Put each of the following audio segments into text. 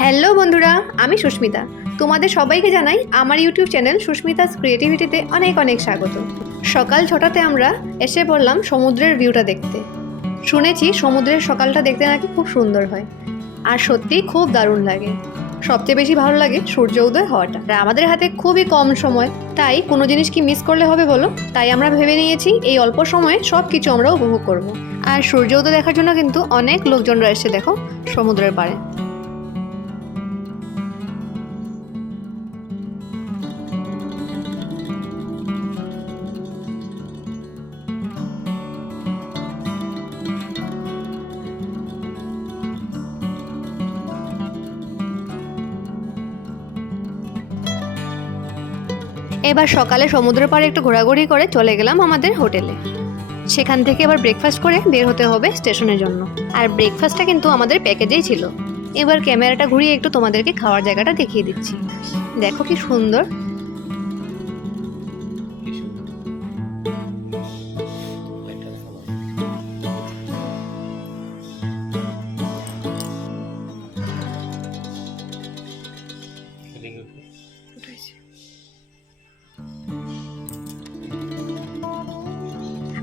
Hello বন্ধুরা, আমি সুস্মিতা। তোমাদের সবাইকে জানাই আমার ইউটিউব চ্যানেল সুস্মিতাস ক্রিয়েটিভিটিতে অনেক অনেক স্বাগত। সকাল 6টাতে আমরা এসে পড়লাম সমুদ্রের ভিউটা দেখতে। শুনেছি সমুদ্রের সকালটা দেখতে নাকি খুব সুন্দর হয়, আর সত্যিই খুব দারুণ লাগে। সবচেয়ে বেশি ভালো লাগে সূর্য উদয় হওয়াটা। আর আমাদের হাতে খুবই কম সময়, তাই কোনো জিনিস কি মিস করলে হবে বলো? তাই আমরা ভেবে নিয়েছি এই অল্প সময়ে সব কিছু আমরা উপভোগ করব। আর সূর্য উদয় দেখার জন্য কিন্তু অনেক লোকজনরা এসে দেখো সমুদ্রের পাড়ে। এবার সকালে সমুদ্র পাড়ে একটু ঘোরাঘুরি করে চলে গেলাম আমাদের হোটেলে। সেখান থেকে এবার ব্রেকফাস্ট করে বের হতে হবে স্টেশনের জন্য। আর ব্রেকফাস্টটা কিন্তু আমাদের প্যাকেজেই ছিল। এবার ক্যামেরাটা ঘুরিয়ে একটু তোমাদেরকে খাওয়ার জায়গাটা দেখিয়ে দিচ্ছি। দেখো কি সুন্দর।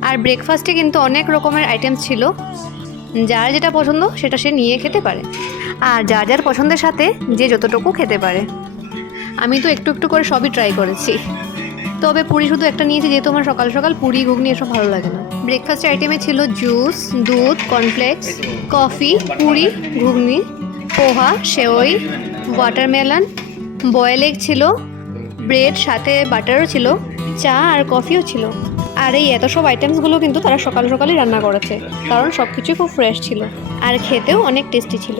আর ব্রেকফাস্টে কিন্তু অনেক রকমের আইটেম ছিল। যার যেটা পছন্দ সেটা সে নিয়ে খেতে পারে, আর যার যার পছন্দের সাথে যে যতটুকু খেতে পারে। আমি তো একটু একটু করে সবই ট্রাই করেছি, তবে পুরি শুধু একটা নিয়েছি, যেহেতু আমার সকাল সকাল পুরি ঘুগনি এসব ভালো লাগে না। ব্রেকফাস্ট আইটেমে ছিল জুস, দুধ, কর্নফ্লেক্স, কফি, পুরি, ঘুগনি, পোহা, সেওই, ওয়াটারমেলন, বয়েল এগ ছিল, ব্রেড, সাথে বাটারও ছিল, চা আর কফিও ছিল। আর এই এত সব আইটেমসগুলো কিন্তু তারা সকাল সকালই রান্না করেছে, কারণ সব কিছুই খুব ফ্রেশ ছিল আর খেতেও অনেক টেস্টি ছিল।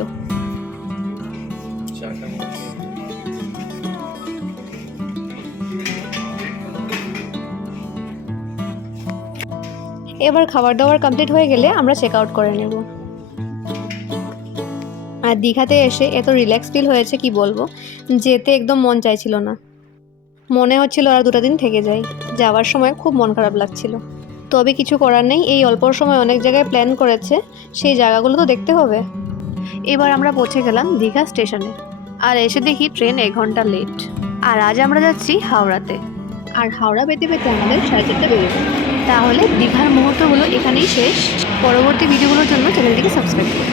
এবার খাবার দাবার কমপ্লিট হয়ে গেলে আমরা চেক আউট করে নেব। আর দীঘাতে এসে এত রিল্যাক্স ফিল হয়েছে কি বলবো, যেতে একদম মন চাইছিল না। মনে হচ্ছিল আর 2টা দিন থেকে যাই। যাওয়ার সময় খুব মন খারাপ লাগছিল, তবে কিছু করার নেই। এই অল্প সময় অনেক জায়গায় প্ল্যান করেছে, সেই জায়গাগুলো তো দেখতে হবে। এবার আমরা পৌঁছে গেলাম দীঘা স্টেশনে, আর এসে দেখি ট্রেন 1 ঘন্টা লেট। আর আজ আমরা যাচ্ছি হাওড়াতে, আর হাওড়া পেতে পেতে আমাদের 4:30 বেজে যাবে। তাহলে দীঘার মুহূর্তগুলো এখানেই শেষ। পরবর্তী ভিডিওগুলোর জন্য চ্যানেলটিকে সাবস্ক্রাইব করুন।